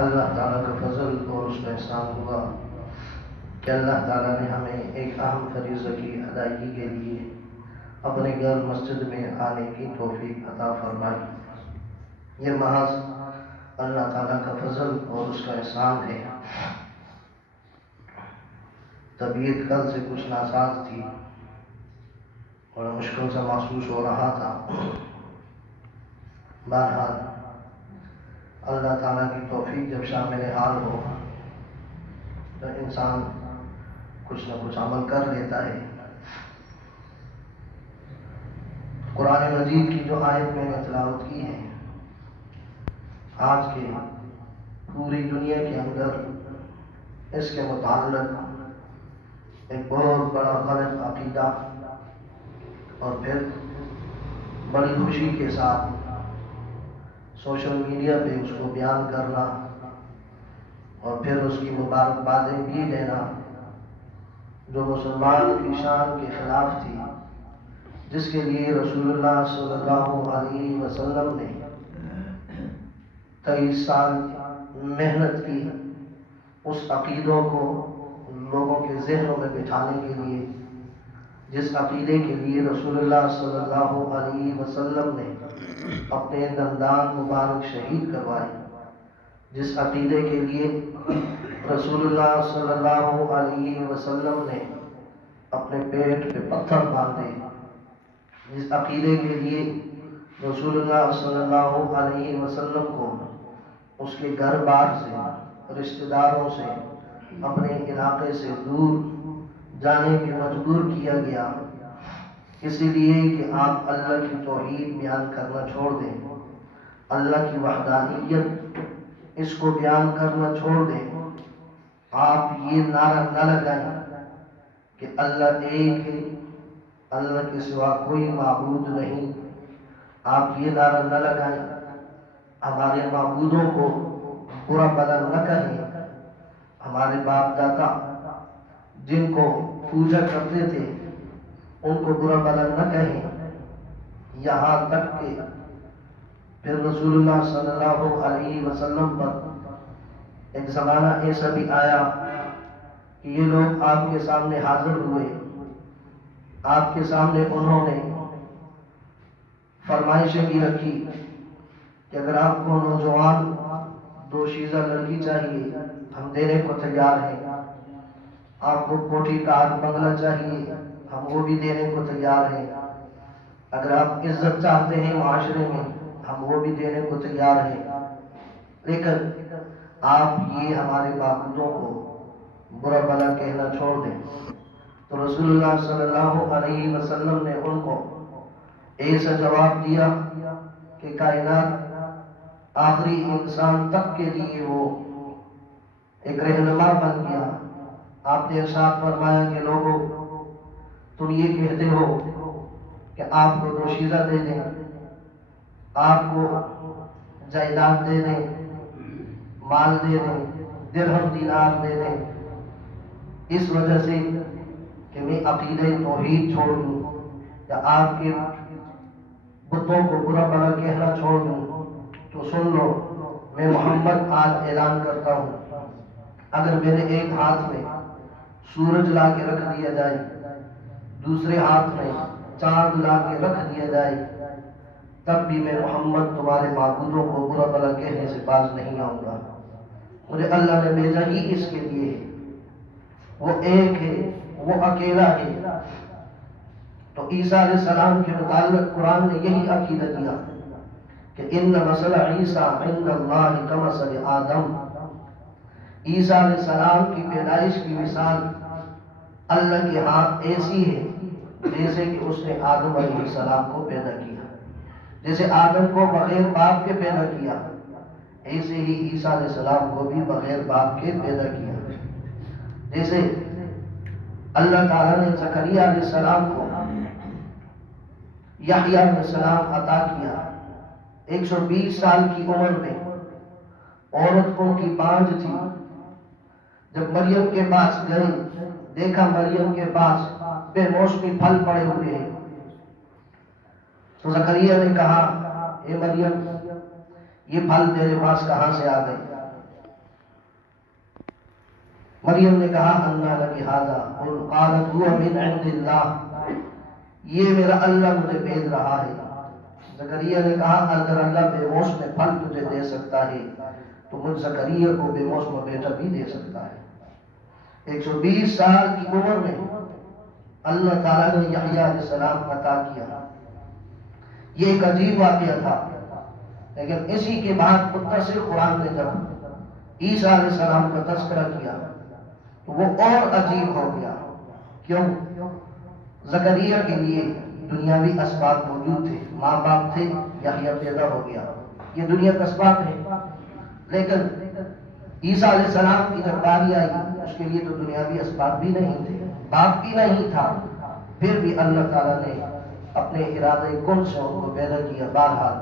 اللہ تعالیٰ کا فضل اور اس کا احسان ہوا کہ اللہ تعالیٰ نے ہمیں ایک اہم فریضہ کی ادائیگی کے لیے اپنے گھر مسجد میں آنے کی توفیق عطا فرمائی۔ یہ محض اللہ تعالیٰ کا فضل اور اس کا احسان ہے۔ طبیعت کل سے کچھ ناساز تھی اور مشکل سا محسوس ہو رہا تھا۔ بہرحال اللہ تعالیٰ کی توفیق جب شامل حال ہو تو انسان کچھ نہ کچھ عمل کر لیتا ہے۔ قرآن مجید کی جو آیت میں نے تلاوت کی ہے، آج کے پوری دنیا کے اندر اس کے متعلق ایک بہت بڑا غلط عقیدہ اور پھر بڑی خوشی کے ساتھ سوشل میڈیا پہ اس کو بیان کرنا اور پھر اس کی مبارکبادیں بھی دینا، جو مسلمان کی شان کے خلاف تھی، جس کے لیے رسول اللہ صلی اللہ علیہ وسلم نے 23 سال محنت کی اس عقیدوں کو لوگوں کے ذہنوں میں بٹھانے کے لیے، جس عقیدے کے لیے رسول اللہ صلی اللہ علیہ وسلم نے اپنے دندان مبارک شہید کروائے، جس عقیدے کے لیے رسول اللہ صلی اللہ علیہ وسلم نے اپنے پیٹ پہ پتھر باندھے، جس عقیدے کے لیے رسول اللہ صلی اللہ علیہ وسلم کو اس کے گھر بار سے، رشتہ داروں سے، اپنے علاقے سے دور جانے کے مجبور کیا گیا، اسی لیے کہ آپ اللہ کی توحید بیان کرنا چھوڑ دیں، اللہ کی وحدانیت اس کو بیان کرنا چھوڑ دیں، آپ یہ نعرہ نہ لگائیں کہ اللہ ایک ہے، اللہ کے سوا کوئی معبود نہیں، آپ یہ نعرہ نہ لگائیں، ہمارے معبودوں کو برا بھلا نہ کہیں، ہمارے باپ دادا جن کو پوجا کرتے تھے ان کو برا بھلا نہ کہیں، یہاں تک کہ پھر رسول اللہ صلی اللہ علیہ وسلم پر ایک زمانہ ایسا بھی آیا کہ یہ لوگ آپ کے سامنے حاضر ہوئے، آپ کے سامنے انہوں نے فرمائشیں بھی رکھی کہ اگر آپ کو نوجوان دوشیزہ لڑکی چاہیے ہم دینے کو تیار ہیں، آپ کو کوٹھی کار بنگلہ چاہیے ہم وہ بھی دینے کو تیار ہیں، اگر آپ عزت چاہتے ہیں معاشرے میں ہم وہ بھی دینے کو تیار ہیں، لیکن آپ یہ ہمارے معبودوں کو برا بھلا کہنا چھوڑ دیں۔ تو رسول اللہ صلی اللہ علیہ وسلم نے ان کو ایسا جواب دیا کہ کائنات آخری انسان تک کے لیے وہ ایک رہنما بن گیا۔ آپ نے ارشاد فرمایا کہ لوگوں تم یہ کہتے ہو کہ آپ کو دوشیزہ دے دیں، آپ کو جائیداد دے دیں، مال دے دیں، درہم دینار دے دیں، اس وجہ سے کہ میں عقیدہ توحید چھوڑ دوں یا آپ کے بتوں کو برا بھلا کہنا چھوڑ دوں، تو سن لو میں محمد آج اعلان کرتا ہوں، اگر میرے ایک ہاتھ میں سورج لا کے رکھ دیا جائے، دوسرے ہاتھ میں چاند لا کے رکھ دیا جائے، تب بھی میں محمد تمہارے معبودوں کو برا بھلا کہنے سے باز نہیں آؤں گا۔ مجھے اللہ نے بھیجا ہی اس کے لیے ہے، وہ ایک ہے، وہ اکیلا ہے۔ تو عیسیٰ علیہ السلام کے متعلق قرآن نے یہی عقیدہ دیا کہ ان مثل عیسیٰ عند اللہ کمثل آدم، عیسیٰ علیہ السلام کی پیدائش کی مثال اللہ کے ہاتھ ایسی ہے جیسے کہ اس نے آدم علیہ السلام کو پیدا کیا، جیسے آدم کو بغیر باپ کے پیدا کیا، ایسے ہی عیسیٰ علیہ السلام کو بھی بغیر باپ کے پیدا کیا۔ جیسے اللہ تعالیٰ نے زکریا علیہ السلام کو یحییٰ علیہ السلام عطا کیا، 120 سال کی عمر میں، عورت ان کی بانجھ تھی، جب مریم کے پاس گئی دیکھا مریم کے پاس بے موسمی پھل پڑے ہوئے ہیں، تو زکریا نے کہا اے مریم یہ پھل تیرے پاس کہاں سے آ گئے؟ مریم نے کہا انا لکی ھذا قالت هو من عند اللہ، یہ میرا اللہ مجھے بھیج رہا ہے۔ زکریا نے کہا اگر اللہ بے موسم پھل تجھے دے سکتا ہے تو مجھ زکریا کو بے موسم بیٹا بھی دے سکتا ہے۔ 120 سال کی عمر میں اللہ تعالیٰ نے یحییٰ علیہ السلام عطا کیا۔ یہ ایک عجیب واقعہ تھا، لیکن اسی کے بعد متصل قرآن نے جب عیسیٰ علیہ السلام کا تذکرہ کیا تو وہ اور عجیب ہو گیا۔ کیوں؟ زکریا کے لیے دنیاوی اسباب موجود تھے، ماں باپ تھے، یحییٰ پیدا ہو گیا، یہ دنیا کا اسباب ہے۔ لیکن عیسیٰ علیہ السلام کی جب باری آئی اس کے لیے تو دنیاوی اسباب بھی نہیں تھے، باپ بھی نہیں تھا، پھر بھی اللہ تعالیٰ نے اپنے ارادے کن سے ان کو پیدا کیا بہرحال۔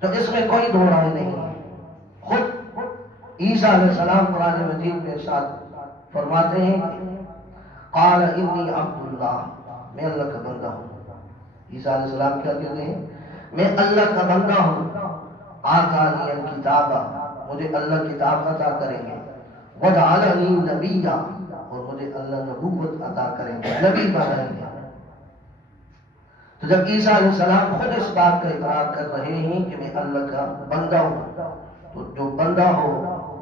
تو اس میں کوئی دو رائے نہیں ہے۔ خود عیسیٰ علیہ السلام قرآن مجید میں ارشاد فرماتے ہیں قال انی عبد اللہ، میں اللہ کا بندہ ہوں۔ عیسیٰ علیہ السلام کیا کہتے ہیں؟ میں اللہ کا بندہ ہوں۔ آتانی الکتاب، مجھے اللہ کتاب عطا کریں گے، وجعلنی نبیا، اور مجھے اللہ نبوت عطا کریں گے، نبی بنائیں گے۔ تو جب عیسیٰ علیہ السلام خود اس بات کا اقرار کر رہے ہیں کہ میں اللہ کا بندہ ہوں، تو جو بندہ ہو،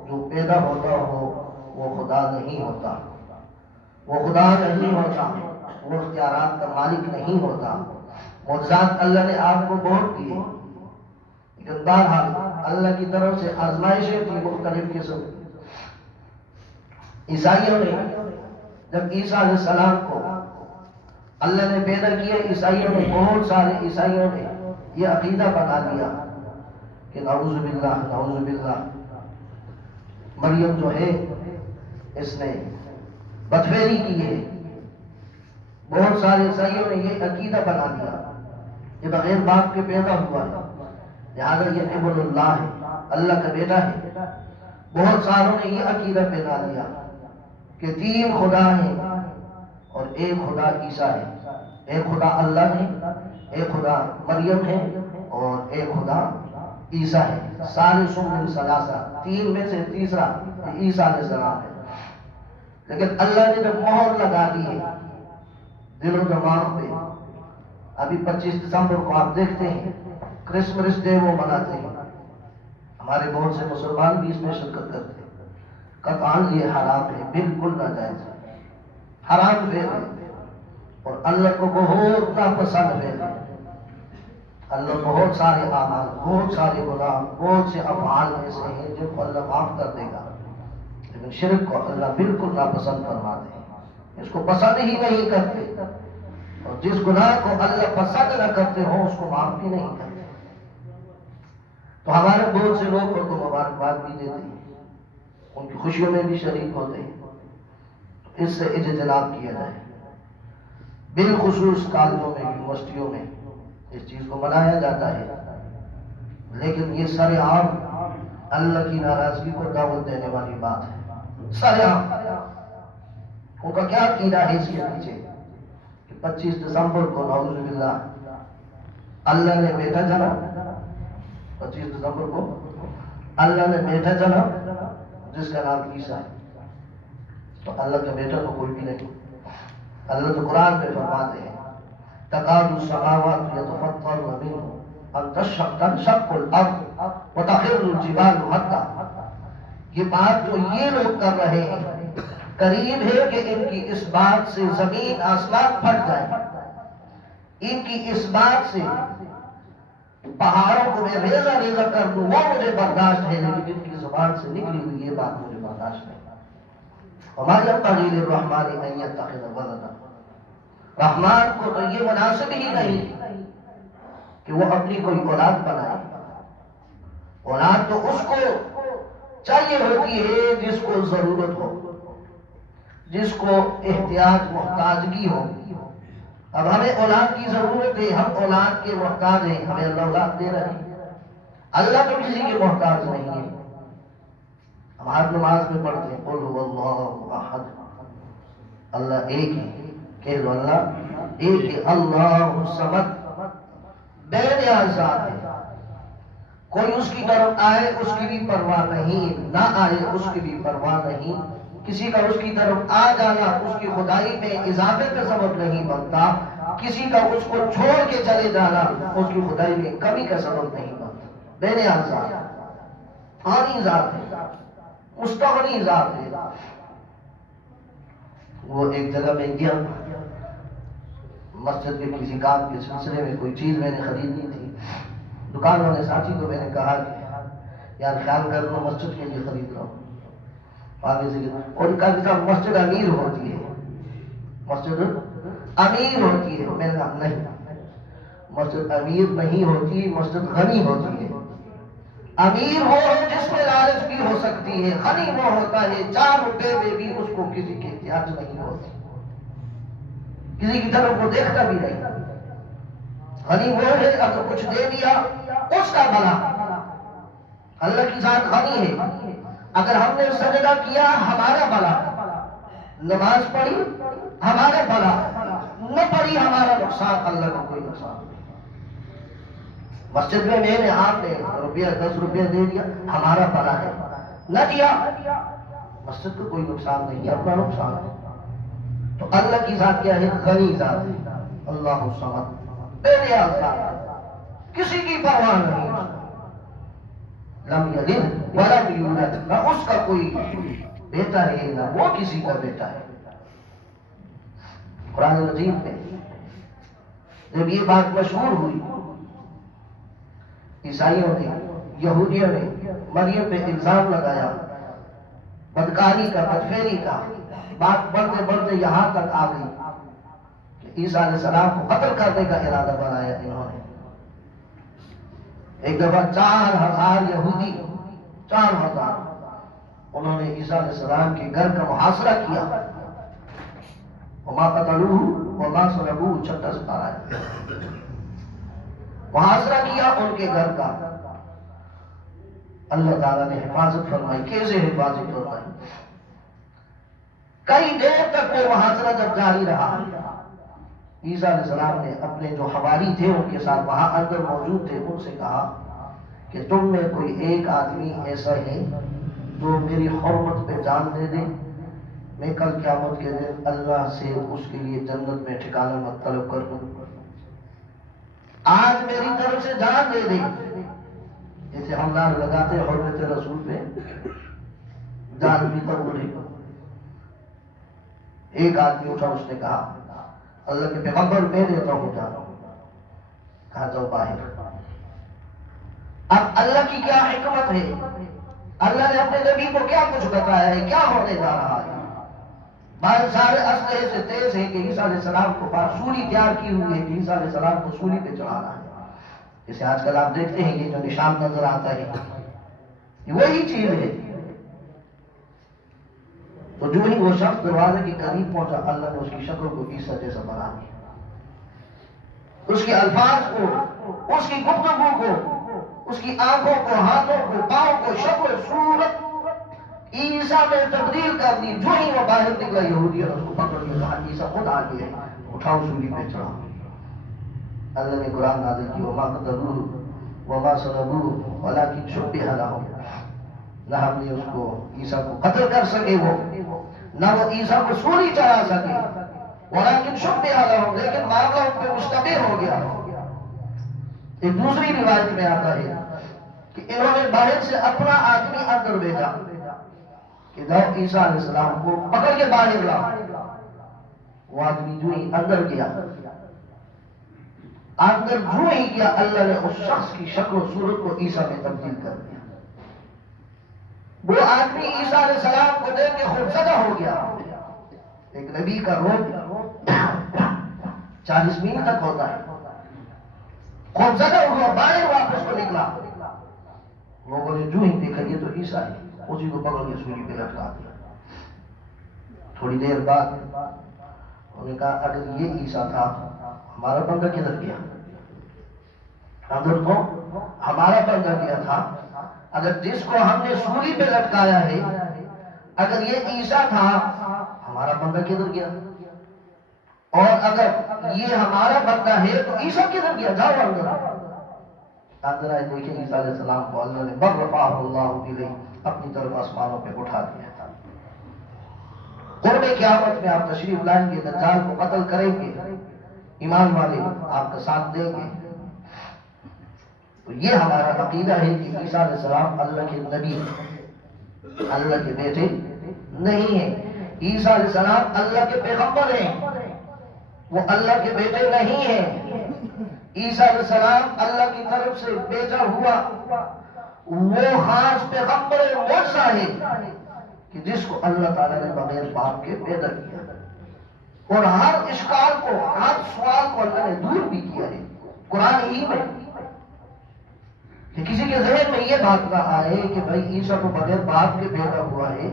جو پیدا ہوتا ہو، وہ خدا نہیں ہوتا، وہ خدا نہیں ہوتا، وہ اختیارات کا مالک نہیں ہوتا۔ معجزات اللہ نے آپ کو بہت دیے، لیکن بہرحال اللہ کی طرف سے آزمائشیں تھی مختلف قسم۔ عیسائیوں نے جب عیسیٰ علیہ السلام کو اللہ نے پیدا کیا، عیسائیوں نے بہت سارے عیسائیوں نے یہ عقیدہ بنا لیا کہ نعوذ باللہ نعوذ باللہ، مریم جو ہے اس نے بدفعلی کی ہے۔ بہت سارے عیسائیوں نے یہ عقیدہ بنا لیا یہ بغیر باپ کے پیدا ہوا ہے، لہٰذا یہ ابن اللہ ہے، اللہ کا بیٹا ہے۔ بہت ساروں نے یہ عقیدہ بنا لیا کہ تین خدا ہیں اور ایک خدا عیسیٰ ہے، ایک خدا اللہ ہے، ایک خدا مریم ہے اور ایک خدا عیسیٰ ہے۔ ثالث من ثلاثہ، تین میں سے تیسرا عیسیٰ علیہ السلام ہے۔ لیکن اللہ نے جب مہر لگا دی ہے دل و دماغ پہ، ابھی 25 دسمبر کو آپ دیکھتے ہیں کرسمس ڈے وہ مناتے ہیں، ہمارے بہت سے مسلمان بھی اس میں شرکت کرتے ہیں۔ قطعاً یہ حرام ہے، بالکل ناجائز ہے، حرام فعل ہے اور اللہ کو بہت ناپسند فعل ہے۔ اللہ بہت سارے اعمال، بہت سارے گناہ، بہت سے افعال ایسے ہیں جن کو اللہ معاف کر دے گا، لیکن شرک کو اللہ بالکل ناپسند فرماتے ہیں، اس کو پسند ہی نہیں کرتے، اور جس گناہ کو اللہ پسند نہ کرتے ہوں اس کو معاف بھی نہیں کرتے۔ تو ہمارے بہت سے لوگ ان کو مبارکباد بھی دیتے ہیں، ان کی خوشیوں میں بھی شریک ہوتے ہیں، تو اس سے اجتناب کیا جائے۔ بالخصوص کالجوں میں، یونیورسٹیوں میں اس چیز کو منایا جاتا ہے، لیکن یہ سر عام اللہ کی ناراضگی کو دعوت دینے والی بات ہے۔ سر عام ان کا کیا عقیدہ ہے اس کے پیچھے کہ 25 دسمبر کو نعوذ باللہ اللہ نے بیٹا جنا، 25 دسمبر کو اللہ نے بیٹا جنا جس کا نام عیسیٰ ہے، تو اللہ کا بیٹا تو کوئی بھی نہیں۔ اللہ تو قرآن میں فرماتے ہیں تکاد السماوات یتفطرن منہ ان تنشق الارض وتخر الجبال ہدا۔ یہ بات جو یہ لوگ کر رہے ہیں قریب ہے کہ ان کی اس بات سے زمین آسمان پھٹ جائے، ان کی اس بات سے پہاڑوں کو میں ریزہ ریزہ کر دوں، وہ مجھے برداشت ہے، لیکن ان کی زبان سے نکلی ہوئی یہ بات مجھے برداشت نہیں۔ وما ينبغي للرحمن ان يتخذ ولدا، رحمان کو تو یہ مناسب ہی نہیں کہ وہ اپنی کوئی اولاد بنائے۔ اولاد تو اس کو چاہیے ہوتی ہے جس کو ضرورت ہو، جس کو احتیاج محتاجگی ہو۔ اب ہمیں اولاد کی ضرورت ہے، ہم اولاد کے محتاج ہیں، ہمیں اللہ اولاد دے رہے ہیں۔ اللہ تو کسی کے محتاج نہیں ہے۔ ہم ہر نماز میں پڑھتے ہیں قل هو اللہ احد، اللہ ایک ہے، کہہ لو اللہ ایک ہے، اللہ الصمد، بے نیاز ذات ہے، کوئی اس کی طرف آئے اس کی بھی پرواہ نہیں، نہ آئے اس کی بھی پرواہ نہیں۔ کسی کا اس کی طرف آ جانا اس کی خدائی میں اضافے کا سبب نہیں بنتا، کسی کا اس کو چھوڑ کے چلے جانا اس کی خدائی میں کمی کا سبب نہیں بنتا۔ بے نیاز ذات ہے، فانی ذات ہے، مستغنی ذات ہے۔ وہ ایک جگہ میں گیا، مسجد کے کسی کام کے سلسلے میں کوئی چیز میں نے خریدنی تھی، دکان والے ساتھی کو میں نے کہا کہ یار خیال کر لو مسجد کے لیے خرید رہا ہوں، آگے سے ان کا بھی صاحب مسجد امیر ہوتی ہے، مسجد امیر ہوتی ہے۔ میں نے کہا نہیں، مسجد امیر نہیں ہوتی، مسجد غنی ہوتی ہے۔ امیر وہ ہے جس میں لالچ بھی ہو سکتی ہے، غنی وہ ہوتا ہے 4 روپے میں بھی اس کو کسی کی احتیاج نہیں ہوتی، کسی کی طرف وہ دیکھتا بھی نہیں۔ غنی وہ ہے اگر کچھ دے دیا اس کا بھلا۔ اللہ کی ذات غنی ہے، اگر ہم نے سجدہ کیا ہمارا بھلا، نماز پڑھی ہمارا بھلا، نہ پڑھی ہمارا نقصان، اللہ کا کوئی نقصان نہیں۔ مسجد میں نے آپ نے روپیہ 10 روپیہ دے دیا ہمارا بھلا ہے، نہ دیا مسجد کو کوئی نقصان نہیں، اپنا نقصان ہے۔ تو اللہ کی ذات کیا ہے؟ غنی ذات ہے، اللہ الصمد، بے نیاز ذات ہے، کسی کی پرواہ نہیں۔ لم یلد ولم یولد، نہ اس کا کوئی بیٹا ہے نہ وہ کسی کا بیٹا ہے۔ قرآن مجید میں جب یہ بات مشہور ہوئی، عیسائیوں نے، یہودیوں نے مریم پہ الزام لگایا بدکاری کا، بدفعلی کا، بات بڑھتے بڑھتے یہاں تک آ گئی کہ عیسیٰ علیہ السلام کو قتل کرنے کا ارادہ بنایا انہوں نے۔ ایک دفعہ 4000 یہودی، 4000 انہوں نے عیسیٰ علیہ السلام کے گھر کا محاصرہ کیا۔ وما قتلوه وما صلبوه، 36 سپارہ ہے، محاصرہ کیا ان کے گھر کا۔ اللہ تعالیٰ نے حفاظت فرمائی، کیسے حفاظت فرمائی؟ کئی دیر تک وہ محاصرہ جب جاری رہا، عیسیٰ علیہ السلام نے اپنے جو حواری تھے ان کے ساتھ وہاں اندر موجود تھے ان سے کہا کہ تم میں کوئی ایک آدمی ایسا ہے جو میری حرمت پہ جان دے دے، میں کل قیامت کے دن اللہ سے اس کے لیے جنت میں ٹھکانہ مت طلب کر دوں۔ آج میری طرف سے جان دے دے، جیسے ہم لوگ لگاتے حرمت رسول پہ جان بھی قبول ہے۔ ایک آدمی اٹھا، اس نے کہا اللہ کے پیغمبر میں دیتا ہوں جان، کہا جاؤ باہر۔ اب اللہ کی کیا حکمت ہے، اللہ نے اپنے نبی کو کیا کچھ بتایا ہے، کیا ہونے جا رہا ہے۔ بھائی سارے اسلحے سے تیز ہے کہ عیسیٰ علیہ السلام کو سولی تیار کی ہوئی ہے کہ عیسیٰ علیہ السلام کو سولی پہ چڑھانا ہے۔ جیسے آج کل آپ دیکھتے ہیں یہ جو نشان نظر آتا ہے یہ وہی چیز ہے۔ تو جو ہی وہ شخص دروازے کے قریب پہنچا، اللہ نے اس کی شکل کو عیسیٰ جیسا بنا دیا، اس کے الفاظ کو، اس کی گفتگو کو، اس کی آنکھوں کو، ہاتھوں کو، پاؤں کو، شکل صورت عیسیٰ میں تبدیل کر دی۔ جو ہی وہ باہر نکلا یہودی اور اس کو پکڑ لیا، کہا عیسیٰ خود آ گیا، اٹھاؤ سولی پہ چڑھاؤ۔ اللہ نے قرآن نازل کی، وما قتلوه وما صلبوه ولكن شبه لهم، نہ ہم نے اس کو عیسیٰ کو قتل کر سکے، وہ نہ وہ عیسیٰ کو سولی چڑھا سکے، ولكن شبه لهم، لیکن معاملہ ان پہ مشتبہ ہو گیا۔ ایک دوسری روایت میں آتا ہے کہ انہوں نے باہر سے اپنا آدمی اندر بھیجا کہ جاؤ عیسیٰ علیہ السلام کو پکڑ کے باہر لاؤ۔ وہ آدمی جو ہی اندر گیا، اندر جو ہی گیا، اللہ نے اس شخص کی شکل و صورت کو عیسیٰ میں تبدیل کر دیا۔ وہ آدمی عیسیٰ علیہ السلام کو دیکھ کے خوفزدہ ہو گیا۔ ایک نبی کا روح 40 میل تک ہوتا ہے، خوفزدہ ہوا، باہر واپس کو نکلا۔ لوگوں نے جو ہی دیکھا یہ تو عیسیٰ ہے، اسی کو پکڑ کے سولی پہ لٹکا دیا۔ تھوڑی دیر بعد انہوں نے کہا اگر یہ عیسیٰ تھا ہمارا بندہ کدھر گیا؟ اندر تو ہمارا بندہ گیا تھا، اگر جس کو ہم نے سولی پہ لٹکایا ہے اگر یہ عیسیٰ تھا ہمارا بندہ کدھر گیا؟ اور اگر یہ ہمارا بندہ ہے تو عیسیٰ کدھر گیا؟ جاؤ اندر۔ آپ ذرا دیکھیں عیسیٰ علیہ السلام کو اللہ نے برفعہ اللہ الیہ اپنی طرف آسمانوں پہ اٹھا دیا تھا. قرب قیامت میں آپ تشریف لائیں گے، دجال کو قتل کریں گے، ایمان والے آپ کا ساتھ دیں گے. تو یہ ہمارا عقیدہ ہے کہ عیسیٰ علیہ السلام اللہ کے نبی، اللہ کے بیٹے نہیں ہیں. عیسیٰ علیہ السلام اللہ کے پیغمبر ہیں، وہ اللہ کے بیٹے نہیں ہیں. عیسیٰ علیہ السلام اللہ کی طرف سے بھیجا ہوا وہ خاص پیغمبر معجزہ ہے کہ جس کو اللہ تعالیٰ نے بغیر باپ کے پیدا کیا، اور ہر اشکال کو، ہر سوال کو اللہ نے دور بھی کیا ہے قرآن ہی میں. کہ کسی کے ذہن میں یہ بات نہ آئے کہ بھائی عیسیٰ کو بغیر باپ کے پیدا ہوا ہے،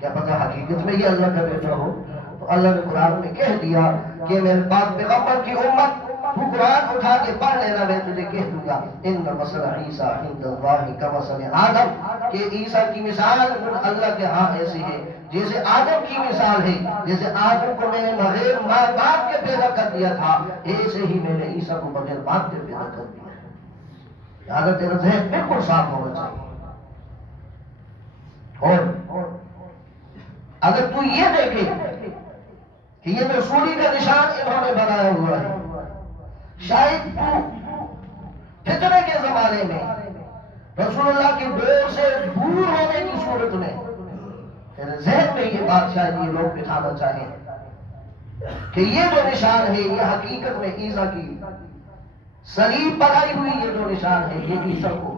کیا پتہ حقیقت میں یہ اللہ کا بیٹا ہو. تو اللہ نے قرآن میں کہہ دیا کہ میرے پاک پیغمبر کی امت، تو قرآن اٹھا کے پڑھ لینا، میں تجھے کہہ دوں گا ان مثل عیسیٰ عند اللہ کمثل آدم، کہ عیسیٰ کی مثال اللہ کے ہاں ایسی ہے جیسے آدم کی مثال ہے. جیسے آدم کو میں نے بغیر ماں باپ کے پیدا کر دیا تھا، ایسے ہی میں نے عیسیٰ کو بغیر باپ کے پیدا کر دیا. لہٰذا تیرا ذہن بالکل صاف ہونا چاہیے. اور اگر تو یہ دیکھے کہ یہ تو سولی کا نشان انہوں نے بنایا ہوا ہے، شاید تو فتنے کے زمانے میں رسول اللہ کے دور سے دور ہونے کی صورت میں تیرے ذہن میں یہ بات شاید یہ لوگ بٹھانا چاہیں کہ یہ جو نشان ہے یہ حقیقت میں عیسیٰ کی صلیب بنائی ہوئی یہ جو نشان ہے یہ عیسیٰ کو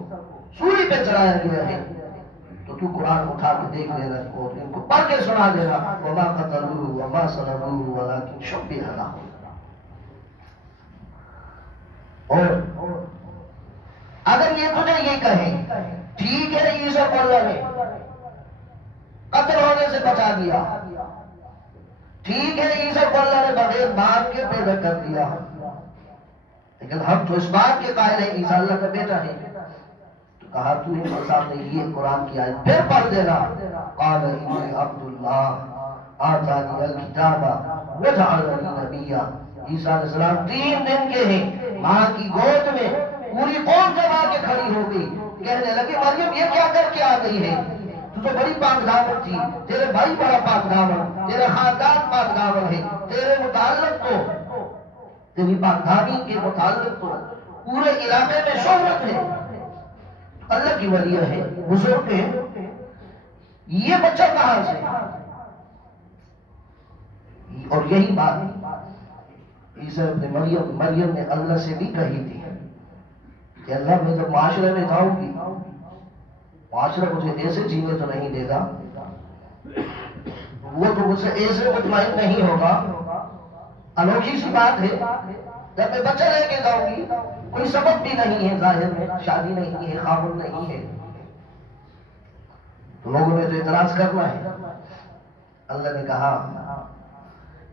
سولی پہ چڑھایا گیا ہے. تو تو قرآن اٹھا کے دیکھ لینا اور ان کو پڑھ کے سنا دینا وما قتلوه وما صلبوه ولكن شبه لهم. اور اگر یہ تجھے یہ کہیں ٹھیک ہے عیسیٰ کو اللہ نے قتل ہونے سے بچا دیا، ٹھیک ہے عیسیٰ کو اللہ نے بغیر باپ کے پیدا کر دیا، لیکن ہم تو اس بات کے قائل ہیں عیسیٰ اللہ کا بیٹا ہے. کہا تو ان کے سامنے یہ قرآن کی آیت پھر پڑھ دینا قال انی عبد اللہ آتانی الکتاب وجعلنی نبیا. عیسیٰ علیہ السلام 3 دن کے ہیں ماں کی گود میں، پوری قوم جب آ کے کھڑی ہو گئی، کہنے لگی مریم یہ کیا کر کے آ گئی ہے؟ تو بڑی پاک دامن تھی، تیرے بھائی بڑا پاک دامن، تیرے خاندان پاک دامن ہے، تیرے متعلق تو، تیری پاک دامن کے متعلق تو پورے علاقے میں شہرت ہے، اللہ کی ولی ہے، بزرگ ہے، یہ بچہ کہاں سے؟ اور یہی بات عیسیٰ ابن مریم نے اللہ سے بھی کہی تھی کہ اللہ میں جب معاشرے میں جاؤں گی، معاشرہ مجھے ایسے جینے تو نہیں دے گا، وہ تو مجھ سے ایسے مطمئن نہیں ہوگا. انوکھی سی بات ہے، جب میں بچہ لے کے جاؤں گی، کوئی سبب بھی نہیں ہے ظاہر میں، شادی نہیں ہے، خاوند نہیں ہے، تو لوگوں نے تو اعتراض کرنا ہے. اللہ نے کہا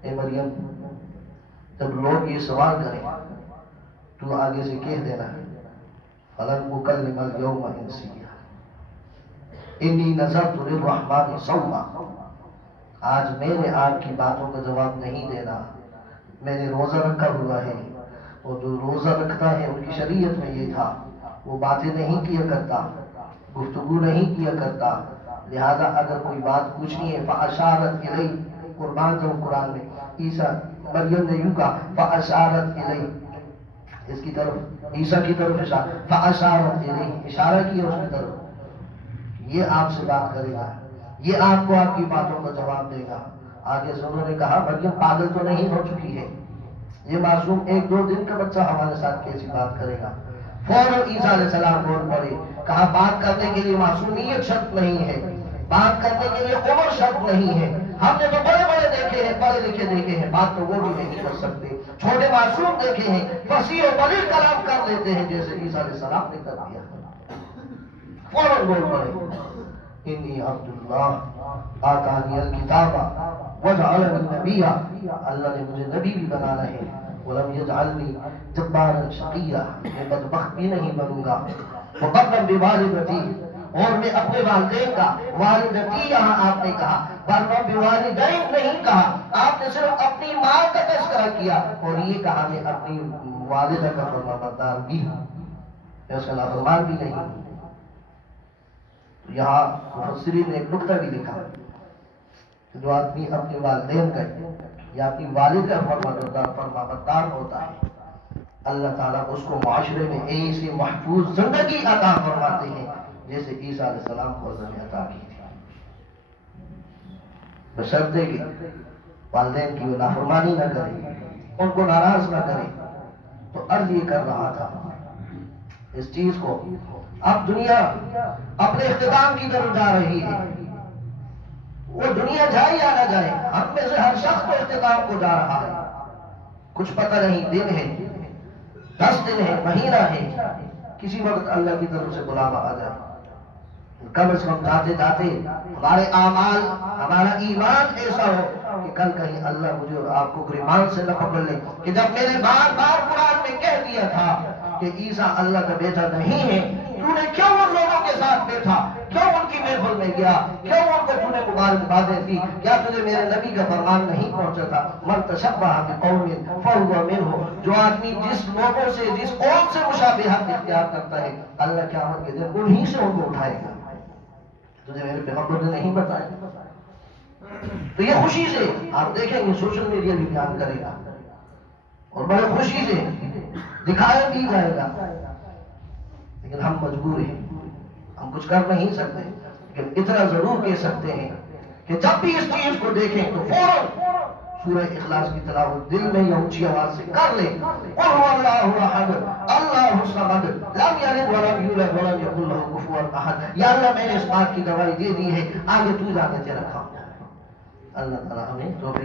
اے مریم جب لوگ یہ سوال کریں تو آگے سے کہہ دینا فَلَنْ أُكَلِّمَ الْيَوْمَ إِنْسِيًّا إِنِّي نَذَرْتُ لِلرَّحْمَنِ صَوْمًا. آج میرے آپ کی باتوں کا جواب نہیں دینا، میں نے روزہ رکھا ہوا ہے، اور جو روزہ رکھتا ہے ان کی شریعت میں یہ تھا وہ باتیں نہیں کیا کرتا، گفتگو نہیں کیا کرتا. لہذا اگر کوئی بات پوچھنی ہے فَأَشَارَتْ إِلَيْهِ، قربان جو قرآن میں عیسیٰ مریم نے یوں کہا فَأَشَارَتْ إِلَيْهِ، اس کی طرف عیسیٰ کی طرف فَأَشَارَتْ إِلَيْهِ، اشارہ کیا اس کی طرف، یہ آپ سے بات کرے گا، یہ آپ کو آپ کی باتوں کا جواب دے گا. آگے سے انہوں نے کہا مریم پاگل تو نہیں ہو چکی ہے، یہ معصوم 1-2 دن کا بچہ ہمارے ساتھ کیسی بات کرے گا. فوراً عیسیٰ علیہ السلام بول پڑے، کہا بات کرنے کے لیے معصومیت شرط نہیں ہے، بات کرنے کے لیے عمر شرط نہیں ہے، ہم نے تو بڑے بڑے دیکھے ہیں، پڑھے لکھے دیکھے ہیں، بات تو وہ بھی نہیں کر سکتے. چھوٹے معصوم دیکھے ہیں، فصیح و بلیغ کلام کر لیتے ہیں جیسے عیسیٰ علیہ السلام نے کر دیا. فوراً بول پڑے انی عبد اللہ آتانی الکتاب وجعلنی نبیا، اللہ نے مجھے نبی بھی بنانا ہے، ولم یجعلنی جبارا شقیا، میں بدبخت بھی نہیں بنوں گا. وبرا بوالدتی، اور میں اپنے والدین کا، والدتی یہاں آپ نے کہا، برا بوالدین نہیں کہا، آپ نے صرف اپنی ماں کا تذکرہ کیا اور یہ کہا میں اپنی والدہ کا فرمانبردار بھی ہوں. میں اس کا نافرمان بھی نہیں ہوں۔ تو یہاں مفسرین نے ایک نکتہ بھی لکھا کہ جو آدمی اپنے والدین کا یا اپنی والد کا فرمانبردار ہوتا ہے، اللہ تعالیٰ اس کو معاشرے میں ایسی محفوظ زندگی عطا فرماتے ہیں جیسے عیسیٰ علیہ السلام کو اللہ نے عطا کی تھی، بشرطے کہ والدین کی وہ نافرمانی نہ کرے، ان کو ناراض نہ کرے۔ تو عرض یہ کر رہا تھا اس چیز کو، اب دنیا اپنے اختتام کی طرف جا رہی ہے، وہ دنیا جائے یا نہ جائے، ہم میں سے ہر شخص کو اختتام کو جا رہا ہے۔ کچھ پتہ نہیں، دن ہے، 10 دن ہے، مہینہ ہے، کسی وقت اللہ کی طرف سے بلاوا آ جائے۔ کم از کم جاتے جاتے ہمارے اعمال، ہمارا ایمان ایسا ہو کہ کل کہیں اللہ مجھے اور آپ کو گریبان سے نہ پکڑ لے کہ جب میں نے بار بار قرآن میں کہہ دیا تھا کہ عیسیٰ اللہ کا بیٹا نہیں ہے، تو نے کیوں ان لوگوں کے ساتھ بیٹھا، کیوں ان کی محفل میں گیا، کیوں ان کو تو نے مبارک باتیں دی، کیا تجھے میرے نبی کا فرمان نہیں پہنچا تھا؟ من تشبہ بقوم فہو منہ، جو آدمی جس لوگوں سے، جس قوم سے مشابہت اختیار کرتا ہے، اللہ قیامت کے دن انہی سے ان کو اٹھائے گا۔ تجھے میرے پیغمبر نے نہیں بتایا؟ تو یہ خوشی سے آپ دیکھیں گے سوشل میڈیا بھی بیان کرے گا اور بڑے خوشی سے دکھایا بھی جائے گا، لیکن ہم مجبور ہیں، ہم کچھ کر نہیں سکتے، لیکن اتنا ضرور کہہ سکتے ہیں کہ جب بھی اس چیز کو دیکھیں تو فوراً سورہ اخلاص کی تلاوت دل میں یا اونچی آواز سے کر لیں، قل هو اللہ احد اللہ الصمد لم یلد ولم یولد ولم یکن له کفوا احد۔ یا اللہ میں نے اس بات کی گواہی دے دی ہے، آگے تو جا کے تیرا کام۔ اللہ تعالیٰ ہمیں توفیق